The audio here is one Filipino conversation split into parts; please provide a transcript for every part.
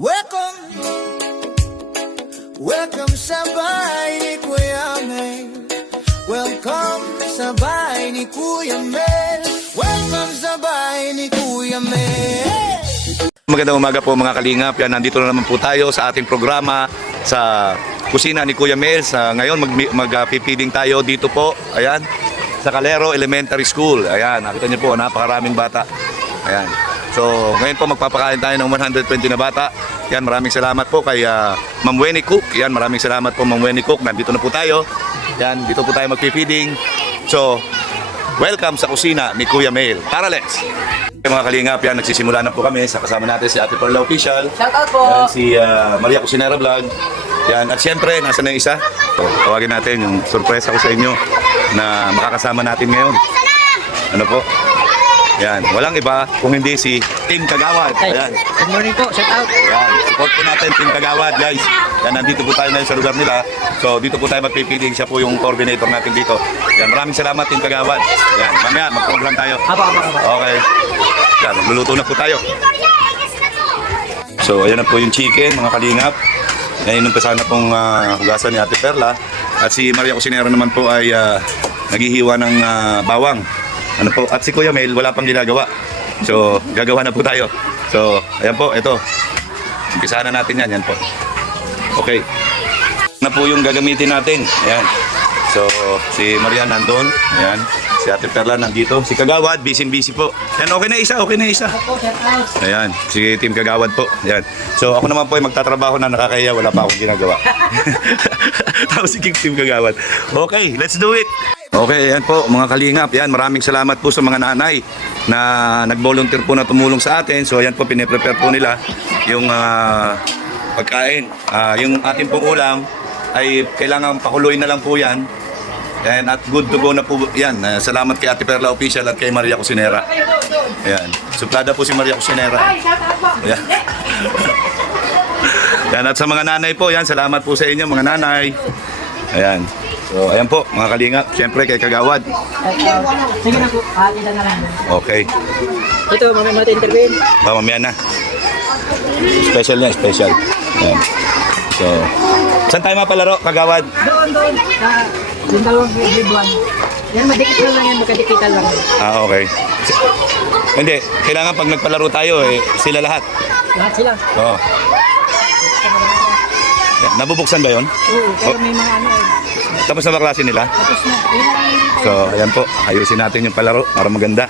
Welcome, welcome sa bahay ni Kuya Mel. Welcome sa bahay ni Kuya Mel. Welcome sa bahay ni Kuya Mel. Magandang umaga po mga kalingap. Yan, nandito na naman po tayo sa ating programa sa kusina ni Kuya Mel. Ngayon mag-feeding tayo dito po. Ayan, sa Calero Elementary School. Ayan, nakita niyo po, napakaraming bata. Ayan. So, ngayon po magpapakain tayo ng 120 na bata. Yan, maraming salamat po kay Ma'am Wenny Cook. Yan, maraming salamat po Ma'am Wenny Cook. Nandito na po tayo. Yan, dito po tayo mag-feeding. So, welcome sa kusina ni Kuya Mel. Tara, let's! Mga kalingap, yan, nagsisimula na po kami sa kasama natin si Ate Perla Official. Shout out po! Yan, si Maria Cusinera Vlog. Yan, at siyempre, nasa na yung isa. So, tawagin natin yung surpresa ko sa inyo na makakasama natin ngayon. Ano po? Yan, walang iba kung hindi si Team Kagawad. Ayan. Good morning po, shout out! Yan, support po natin Team Kagawad, guys. Yan, nandito po tayo ngayon sa lugar nila. So, dito po tayo magpipiling. Siya po yung coordinator natin dito. Yan, maraming salamat Team Kagawad. Yan, mamaya, mag-program tayo. Apa. Okay. Yan, magluluto na po tayo. So, ayan na po yung chicken, mga kalingap. Ngayon, umpisa na pong hugasan ni Ate Perla. At si Maria Cusinera naman po ay naghihiwa ng bawang. Ano po? At si Kuya Mel, wala pang ginagawa. So, gagawa na po tayo. So, ayan po, ito. Umpisa na natin yan, yan po. Okay. Na po yung gagamitin natin. Ayan. So, si Maria nandun. Ayan. Si Ate Perla nandito. Si Kagawad, busy po. Ayan, okay na isa. Shout out! Ayan, si Team Kagawad po. Ayan. So, ako naman po ay magtatrabaho na nakakahiya. Wala pa akong ginagawa. Tapos si Team Kagawad. Okay, let's do it! Okay, ayan po mga kalingap. Yan, maraming salamat po sa mga nanay na nag-volunteer po na tumulong sa atin. So ayan po, piniprepare po nila yung pagkain. Yung ating pong ulam ay kailangan pakuluin na lang po yan. Ayan, at good to go na po yan. Salamat kay Ate Perla Official at kay Maria Cusinera. Ayan, suplada po si Maria Cusinera. Ayan. Yan, at sa mga nanay po, yan, salamat po sa inyo mga nanay. Ayan. So, ayan po, mga kalingap. Siyempre, kay Kagawad. Sige na po, ilan na lang. Okay. Ito, mamaya natin intervene. Mamaya na. Special yan, special. Ayan. So, saan tayo mapalaro, Kagawad? Doon. Yung dalawang grade 1. Yan, madikit na lang yan, magkadikitan lang. Okay. Hindi, kailangan pag nagpalaro tayo, sila lahat. Lahat sila. Oo. Yan. Nabubuksan ba yun? Oo, pero may mga ano Tapos na ba klase nila? Tapos na. So, ayan po. Ayusin natin yung palaro para maganda.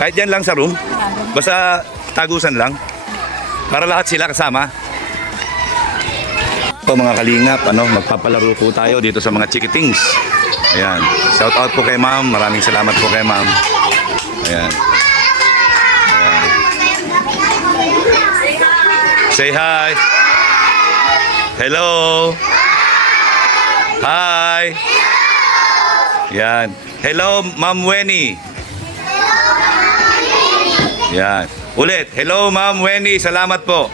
Kahit yan lang sa room. Basta tagusan lang. Para lahat sila kasama. Ito mga kalingap, magpapalaro po tayo dito sa mga chikitings. Ayan. Shout out po kay ma'am. Maraming salamat po kay ma'am. Ayan. Ayan. Say hi. Hello. Hi. Yan. Hello, Ma'am Wenny. Yan. Ulit. Hello, Ma'am Wenny. Salamat po.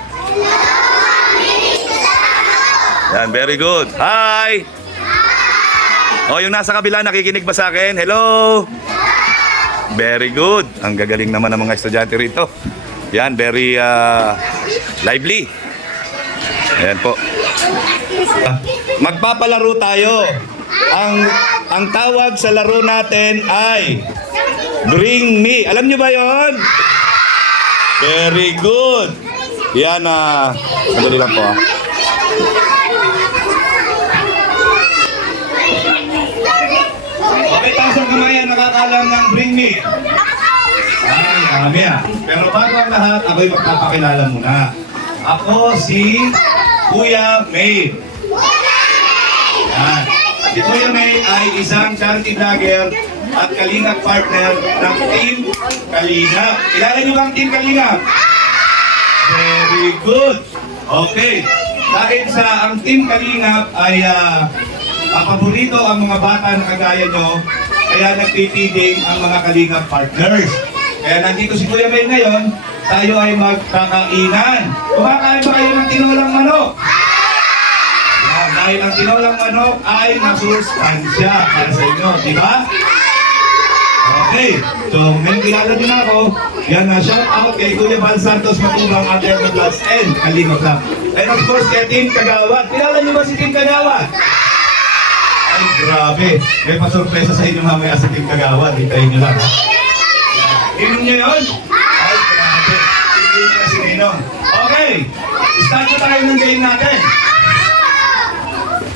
Yan, very good. Hi. Oh, yung nasa kabila, nakikinig ba sa akin? Hello. Very good. Ang gagaling naman ng mga estudyante rito. Yan, very lively. Ayan po. Magpapalaro tayo. Ang tawag sa laro natin ay Bring Me. Alam nyo ba yon? Very good. Yan sandali lang po. Okay, taas ang kamay ang nakakalam ng Bring Me. Ay, marami Pero bago ang lahat, ako'y magpapakilala muna. Ako si Kuya May. Yan. Si Kuya May ay isang charity vlogger at kalingap partner ng Team Kalingap. Kilala niyo ba ang Team Kalingap? Very good. Okay. Dahil sa ang Team Kalingap ay paborito ang mga bata na kagaya nyo, kaya nagpipiding ang mga Kalingap partners. Kaya nandito si Kuya May ngayon, tayo ay magkakainan. Kumakain ba kayo ng tinolang manok? Dahil ang tinolang manok ay masustansya para sa inyo, di ba? Okay, so ngayon kilala niyo na ako. Yan na, shout out kay Kuya Val Santos Matubang, Ate Edna Vlogs, and Kalino Club. And of course, kay Team Kagawad. Kilala niyo ba si Team Kagawad? Ay, grabe. May pasurpresa sa inyo mamaya sa Team Kagawad. Hintayin niyo lang. Inom niyo yun? Ay, grabe. Hindi niyo na si Ninong. Okay, start na tayo ng game natin.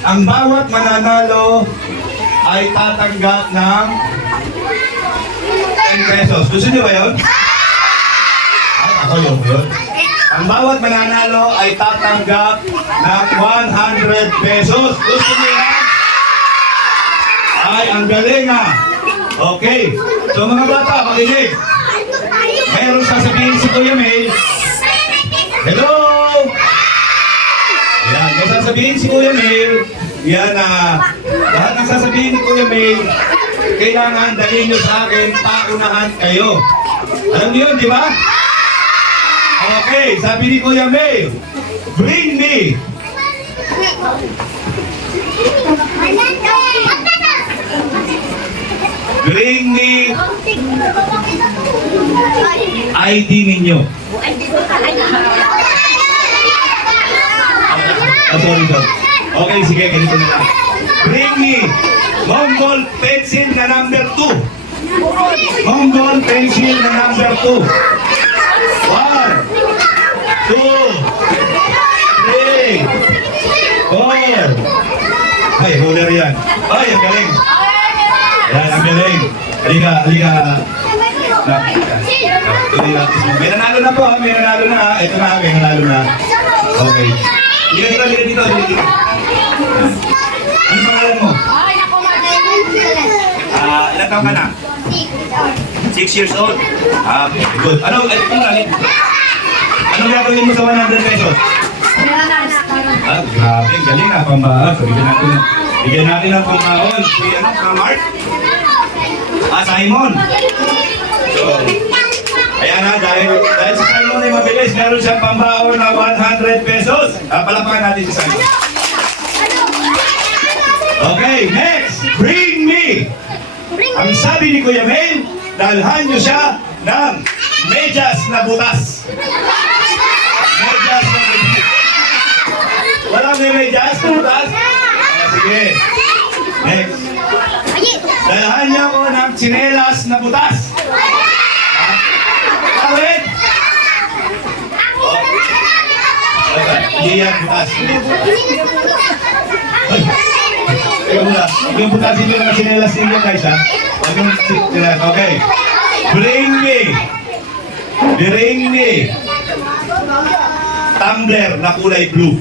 Ang bawat mananalo ay tatanggap ng 10 pesos. Gusto niyo ba yun? Ay, ako yun. Ang bawat mananalo ay tatanggap ng 100 pesos. Gusto niyo yan? Ay, ang galing ah. Okay. So mga bata, makinig. Meron sasabihin si Kuya Mel. Hello! Yan, may sasabihin si Kuya Mel. Yan na. Lahat ng sasabihin ni Kuya Mel, kailangan dalhin nyo sa akin, paunahan kayo. Alam niyo yun, di ba? Okay, sabi ni Kuya Mel, bring me. Bring me ID ninyo. Oh, sorry. Okay, sige, ganito na lang. Bring me Mongol pencil na number 2. Mongol pencil na number 2. 1, 2, 3, 4. Ay, ruler yan. Ay, ang galing. Yan, ang galing. Halika, halika. May nanalo na po, may nanalo na. Ito na, may nanalo na. Okay. Halika dito. Ano pangalan mo? Ilan taon ka na? 6 years old. Very good. Ano gagawin mo sa 100 pesos? Grabe, galing ah, pambaas. Bigyan natin ng pambaon. Mark? Simon. So, ayan na, dahil si Simon ay mabilis, meron siyang pambaon na 100 pesos. Palapakan natin si Simon. Okay, next, bring me. Ang sabi ni Kuya Mel, dalhan niyo siya ng medyas na butas. Medyas na butas. Wala may medyas na butas? Sige. Next. Dalhan niyo ako ng tsinelas na butas. Kawit! Hindi yan butas. Teka muna, yung butasin nyo ng tsinelas ninyo guys ha. Okay. Bring me tumbler na kulay blue.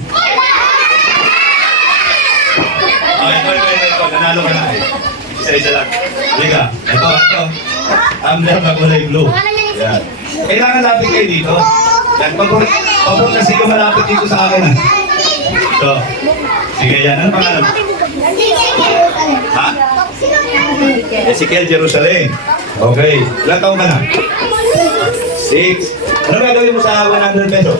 Ito. Nanalo ka na. Isa-isa lang. Liga. Ito. Tumbler na kulay blue. Yan. Kailangan lapit kayo dito. Yan. Pagod kasi yung malapit dito sa akin. So, sige yan. Ano pangalan? Ha? Ezekiel Jerusalem. Okay. Ilan taong ka na? 6. Ano gagawin mo sa 100 pesos?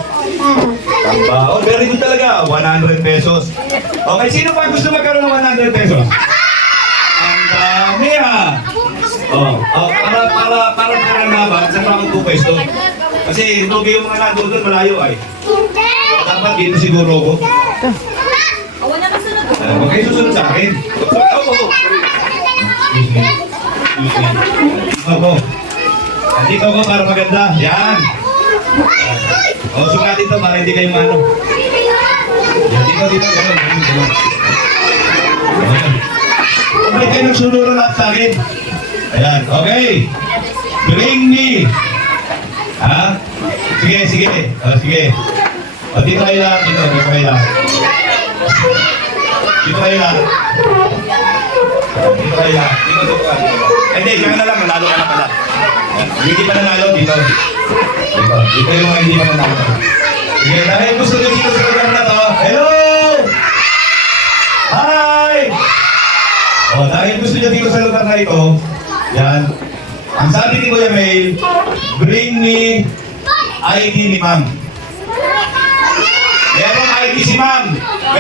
Pambaon. Very good talaga. 100 pesos. Okay. Sino pa gusto magkaroon ng 100 pesos? Ang dami ha. Para naman sa mga pupwesto. Kasi lugi yung mga nandun doon, malayo ay. Dapat dito siguro ko. Huwag kayo susunod sa akin. Dito ako para maganda. Yan. Sukatin to para hindi kayo mano. Dito. Huwag kayo nagsunuran lahat sa akin. Ayan, okay. Bring me. Ha? Sige. Sige. Dito kayo lang. Dito kayo lang. Hindi, kaya na lang, manalo ka na pala. Hindi pa nanalo, dito. Dito yung mga hindi pa nanalo. Sige, dahil gusto nyo dito sa lugar na to. Hello! Hi! Dahil gusto nyo dito sa lugar na ito, yan. Ang sabi ni Kuya Mel, bring me ID ni Ma'am. Merong ID si Ma'am. 1,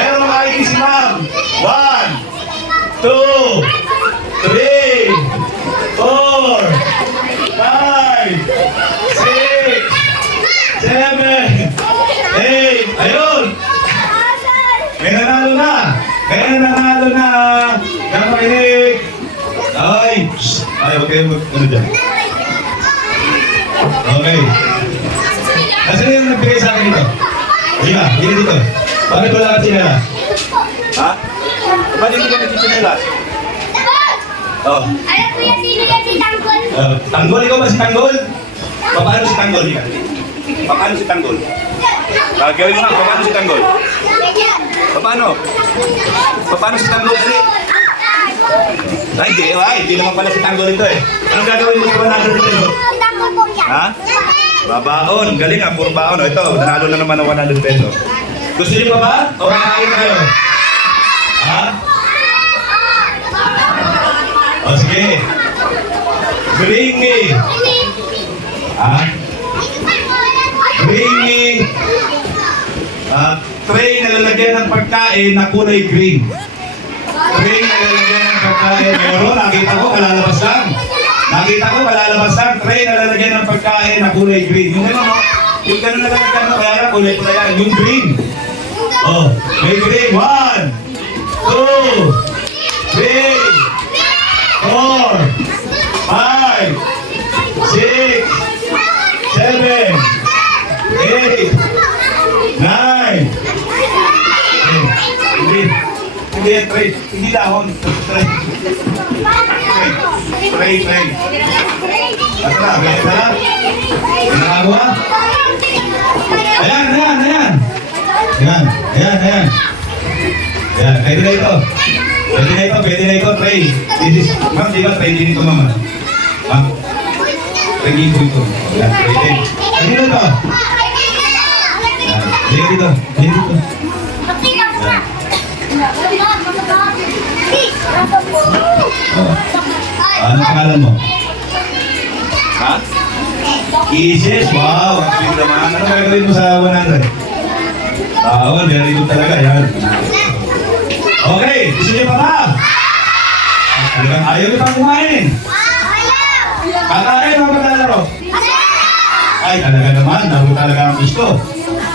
2, 3, 4, May nanalo na. Kaya nanalo na. Napakinig. Ay. Shh. Ay, huwag kayong ano dyan. Okay. Nasaan yung nagbigay sa akin dito? Halika, halika dito. Bakit wala ka sinala? Ha? Ba't hindi ka nagsisinala? Oh. Alam ko yan, sino yan si Tanggol? Tanggol, ikaw ba si Tanggol? Paano si Tanggol? Paano si Tanggol? Gawin mo nga, paano si Tanggol? Paano? Paano si Tanggol? Ay, hindi naman pala si Tanggol ito eh. Anong gagawin mo sa 100 pesos? Tanggol po yan. Ha? Babaon. Galing ah, puro baon. O, ito, nanalo na naman ng 100 pesos. Gusto niyo pa ba? O kakain na kayo? Ha? O sige. Bring me. Ha? Bring me. Tray na lalagyan ng pagkain na kulay green. Tray na lalagyan ng pagkain. Meron, nakita ko, malalabas lang. Nakita ko, malalabas lang. Tray na lalagyan ng pagkain na kulay green. Yung gano'n, no? Yung gano'n na lalagyan mo, kaya kulay pula yan. Yung green. Oh, may green. 1, 2, 3, 4, 5, 6, 7, 8, 9. Hindi, tray. Hindi dahon. Tray. Tray. Asa na? Asa na? Nakagawa? Ayan. Ayan. Pwede na ito. Pwede na ito, tray. Ma'am, di ba tray din ito, mama? Ma'am? Tray din ito. Ayan, pwede. Ano na ito? Ayan, dito. Ano pangalan mo? Ha? Kisses? Wow! Ang sweet naman. Ano gagawin mo sa 100? Very good talaga. Yan. Okay, gusto niyo pa ba? Talagang ayaw niyo pang kumain. Kakain mga maglalaro. Ay, talaga naman. Laro talaga ang gusto.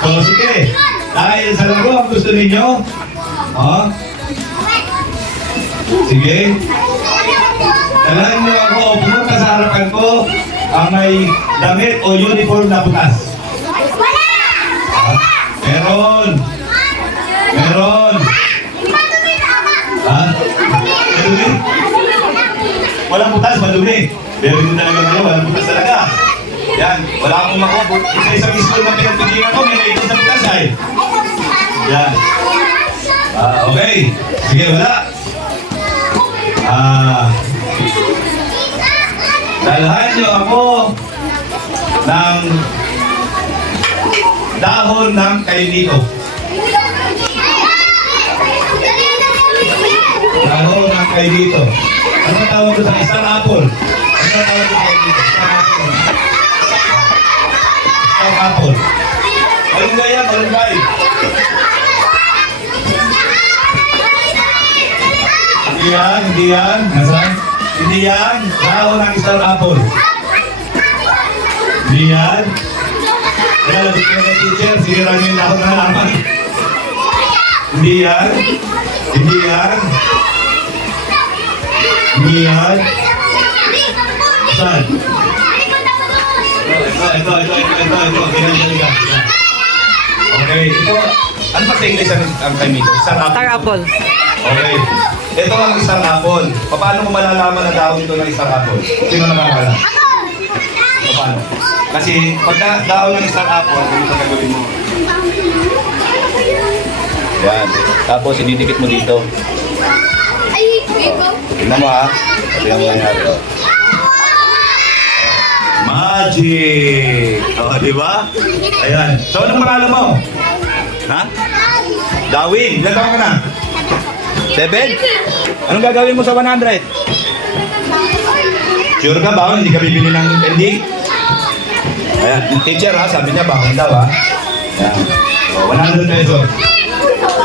So, sige. Dahil sa laro ang gusto ninyo. Oh. Sige. Talagang niyo ako, pumunta sa harapan ko ang may damit o uniform na butas. Meron. Ha? Madumi? Walang butas, madumi. Pero hindi talaga ngayon, walang butas talaga. Yan, wala akong makuha. Isa-isang school na pinagpigyan ko, may naipon sa butas ay. Yan. Okay. Sige, wala. Dalhan niyo ako ng dahon ng kainito. Dahon ng kainito. Ano tawag ko sa isang apple? Ano tawag ko sa kainito? Isang apple. Malunggay yan, malunggay. Hindi yan. Nasaan? Hindi yan. Dahon ng isang apple. Hindi yan. Kaya labit ko ng teacher, sige lang yung dahon na halaman. Hindi yan. Saan? Ito. Ganyan. Okay, ito. Ano ba sa English ang time ito? Isang apple. Star apple. Okay. Ito ang isang apple. Paano mo malalaman na dahon ito ng isang apple? Sino nakakala? Paano? Kasi pag dahon ng isang apple, ganito ang gagawin mo. Yan. Tapos ididikit mo dito. Tingnan mo ha. Tingnan mo nangyari. Magic! Di ba? Ayan. So, anong pangalan mo? Ha? Dawin. Ilan taon ka na? 7? Anong gagawin mo sa 100? Sure ka ba? Hindi ka bibili ng candy? Ayan. Yung teacher ha, sabi niya ba? Daw ha? Ayan. 100 pesos.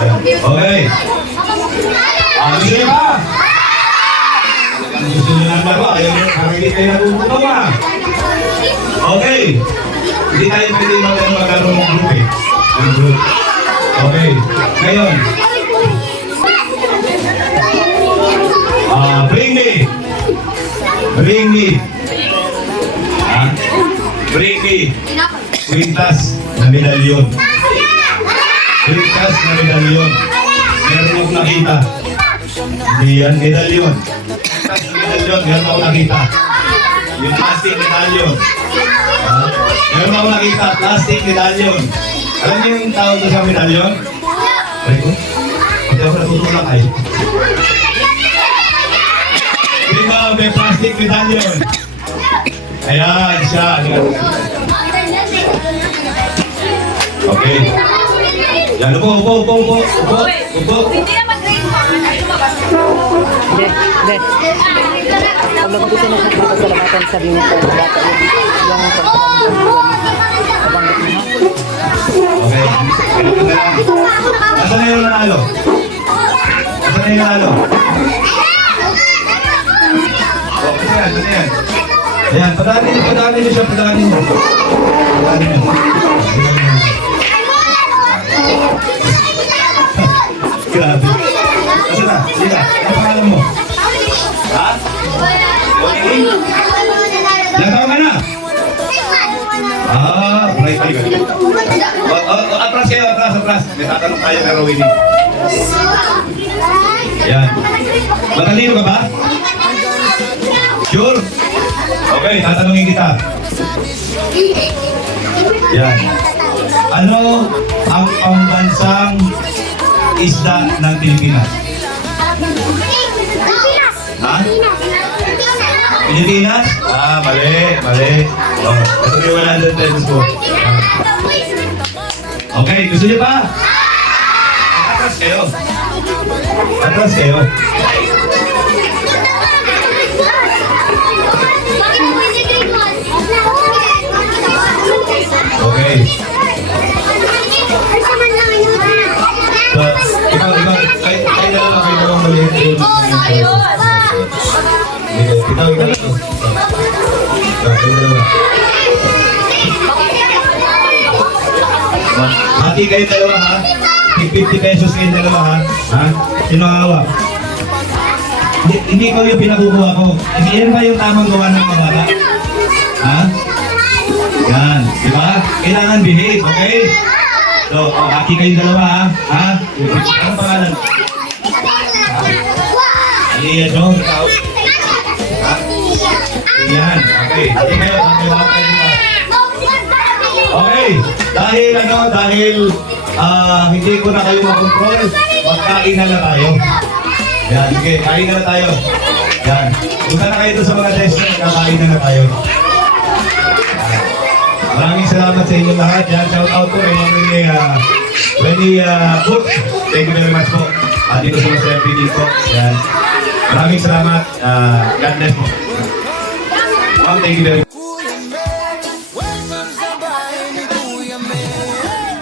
Ayan. Okay. Gusto niyo ba? Gusto niyo lang ba? Ayaw niyo, hindi kayo natututo ba? Okay. Hindi tayo pwede magkaroon ng group eh. Okay. Ngayon, Bring me. Bring me. Bring me. Quintas na medalyon. Quintas na medalyon. Meron akong nakita. Hindi yan, medalyon. Quintas na medalyon, meron akong nakita. Yung plastic medalyon. Meron akong nakita, plastic medalyon. Alam niyo yung tawag ko sa medalyon? Ay ko? Hindi ako natutulak ay. Hindi ba may plastic medalyon? Ayan, siya. Okay. Yan, upo. Hindi na mag-grade pa. Ay, lumabas. Hindi. Pag nagpupunta na sa pasalamatan, sabi mo po sa bata yung pabanggit mo. Okay. Asan na yung nanalo? Asan na yung nanalo? Oh, asan yan? Ayan, padaanin niyo siya. Padaanin niyo. Grabe. Asan na? Sila, ano pangalan mo? Ha? Ilang taon ka na? Right. Atras kayo, atras. May tatanong tayo kay Rowini. Yan. Matalino ka ba? Sure? Okay, tatanungin kita. Yan. Ano ang pambansang isda ng Pilipinas? Ha? Pilipinas? Mali. Oh, ito yung 100 pesos ko. Okay, gusto niyo pa? Atras kayo. Okay. So, ikaw, kayo na lang, kayo na lang maliit yun. Ikaw. Hati kayo dalawa ha? 50 pesos kayo dalawa ha? Sino ang hawak? Hindi ko yung pinakukuha ko. Yan ba yung tamang gawa ng kabata? Ha? Yan. Diba? Kailangan behave, okay? So, hati kayong dalawa ha? Anong pangalan? Aliyah Jong. Ha? Yan. Okay. Hati kayo. Okay. Dahil hindi ko na kayo makontrol, magkain na tayo. Yan, sige, kain na tayo. Yan. Punta na kayo sa mga tester, kakain na tayo. Maraming salamat sa inyo lahat. Yan, shout out po kay Wendy Cook. Thank you very much po. Dito sa mga celebrity po. Yan. Maraming salamat. God bless po. Ma'am, thank you very much. Kuya Mel, welcome sa bahay ni Kuya Mel.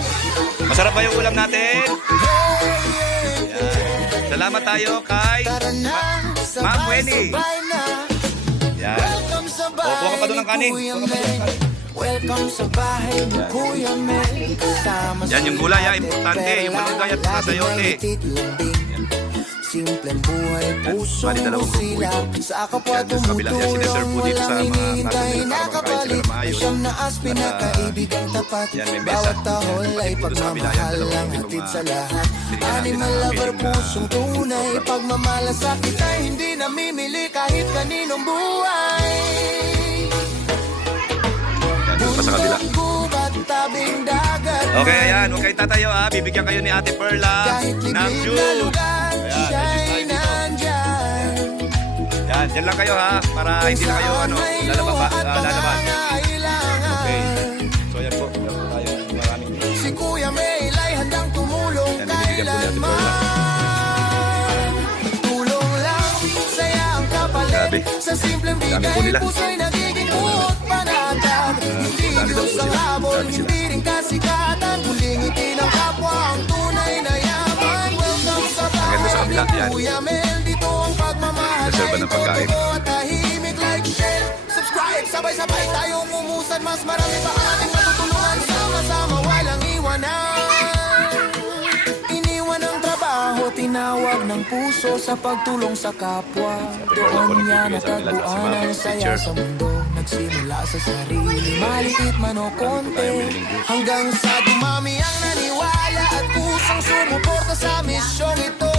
Masarap ba yung ulam natin? Yan. Salamat tayo kay Tara na, Ma'am Wendy. sabay na. Yan. Welcome sa O, kuha ka pa doon ng kanin. Kuya Kuha ka pa doon ng Mel. kanin. Welcome sa bahay ni Kuya Mel. Kasama Yan yung gulay, importante. Yung malunggay at saka sayote. Simpleng buhay, puso Bali, dalawang grupo sila. ito. Sa kapwa Yan, doon sa kabila. Yan, sineserve po dito sa mga hinihintay customer na para makain kapalit. sila na maayos. Siyam na as At, pinakaibigang tapat. yan, may mesa. Bawat tahol Yan, ay dito sa kabila, yan, pagmamahal dalawang ang tipong hatid mga sa lahat. binigyan natin Animal ng lover, feeling na pusong tunay. sobra. Pagmamalasakit ay hindi namimili kahit kaninong buhay. Yan, doon pa sa kabila. Bundok, gubat, tabing dagat. Okay, ayan. Huwag kayong tatayo ha. Bibigyan kayo ni Ate Perla Kahit ng liglig na juice. lugar, Ayan, may juice siya'y tayo dito. nandyan. Yan, dyan lang kayo ha. Para hindi na kayo lalaban. Okay. So yan po. Yan po tayo. Maraming. Si Kuya Mel ay handang tumulong Yan, binibigyan po ni Ate Perla. kailanman. Tulong lang, saya ang kapalit. Grabe. Sa simpleng Dami po bigay, nila. puso'y nagiging buot panatag. Hindi dami daw po isang sila. habol, Dami sila. hindi rin kasikatan. Kuling ngiti ng kapwa ang tunay na yaman. Welcome sa Maganda sa bahay kabila. ni Yan. Kuya Mel. Dito ang pagmamahal Reserva ay ng pagkain. totoo at tahimik like shell. Subscribe, sabay-sabay tayong umusan. Mas marami pa ang ating matutulungan. Sama-sama, walang iwanan. Iniwan ang trabaho, tinawag ng puso sa pagtulong sa kapwa. Doon niya natagpuan ang saya sa mundo. Nagsimula sa sarili, maliit man o konti, hanggang sa dumami ang naniwala at pusong sumuporta sa misyong ito.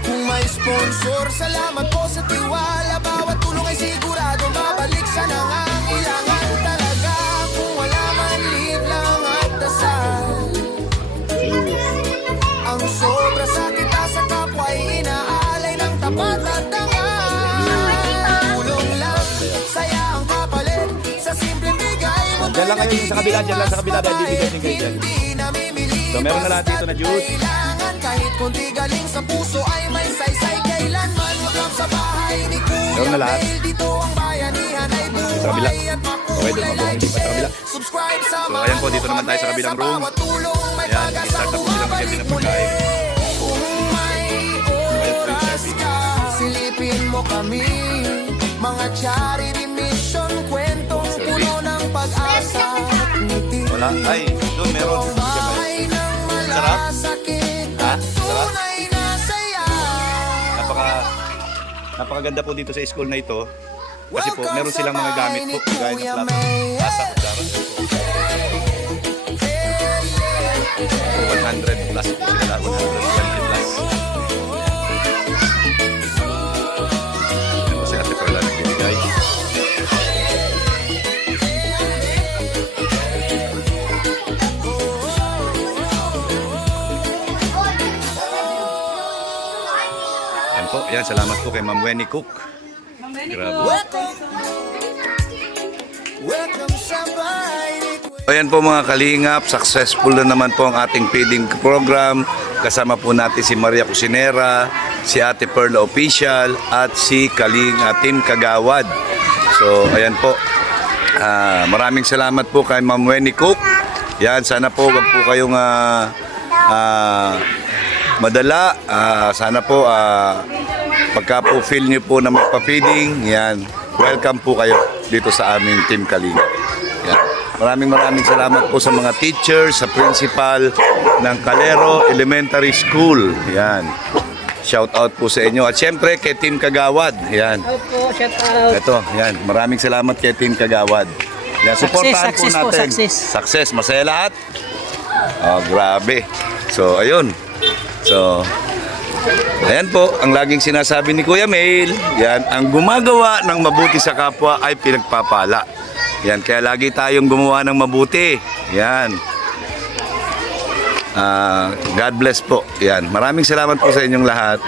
Kung may sponsor, salamat po sa tiwala. Bawat tulong ay sigurado babalik sa nangangailangan talaga. Kung wala man live lang at dasal, ang sobra sa kita sa kapwa ay inaalay ng tapat at dangal. Tulong lang, saya ang kapalit sa simpleng bigay mo. Diyan lang kayo sa kabila, diyan lang sa kabila dahil bibigyan din kayo dyan. So meron na lahat dito na juice. Kailangan kahit kunti galing sa puso ay may saysay. Kailanman welcome sa bahay ni Kuya Meron na lahat. Mel. Dito ang bayanihan ay Sa kabila. buhay at Okay, doon mabuhay. Hindi pa sa kabila. Subscribe sa So ayan po, dito naman tayo sa kabilang room. bawat tulong may Ayan, pag-asa i-start na po sila mag-end ng pagkain. Kung may oras ka, silipin mo kami. Mga charity mission, kwentong puno ng pag-asa. Ngiti. Wala. Ay, doon meron. Bahay ng Sarap? malasakit Ha? at Sarap? tunay na saya. Napakaganda po dito sa school na ito. Kasi po, meron silang mga gamit po. Gaya ng plato. Asa, kutsara. 100 plus po sila. 120 plus. Yan po si Ate Perla nagbibigay. Yan po. Yan, salamat po kay Ma'am Wenny Cook. Grabe. Welcome sa bahay ni Kuya. Ayan po mga kalingap, successful na naman po ang ating feeding program. Kasama po natin si Maria Cusinera, si Ate Perla Official, at si Team Kagawad. So ayan po, maraming salamat po kay Ma'am Wenny Cook. Yan, sana po wag po kayong madala. Sana po pagka po feel nyo po na magpa-feeding, yan, welcome po kayo dito sa aming Team Kalingap. Yan. Maraming salamat po sa mga teachers, sa principal ng Calero Elementary School. Yan. Shout out po sa inyo. At syempre kay Team Kagawad. Yan. Opo, shout out. Ito, yan. Maraming salamat kay Team Kagawad. Yan, supportahan po Success po, natin. success. Success. Masaya lahat. Oh, grabe. So, ayun. So, ayan po, ang laging sinasabi ni Kuya Mel, yan, ang gumagawa ng mabuti sa kapwa ay pinagpapala. Yan, kaya lagi tayong gumawa ng mabuti. Yan. God bless po. Yan. Maraming salamat po sa inyong lahat.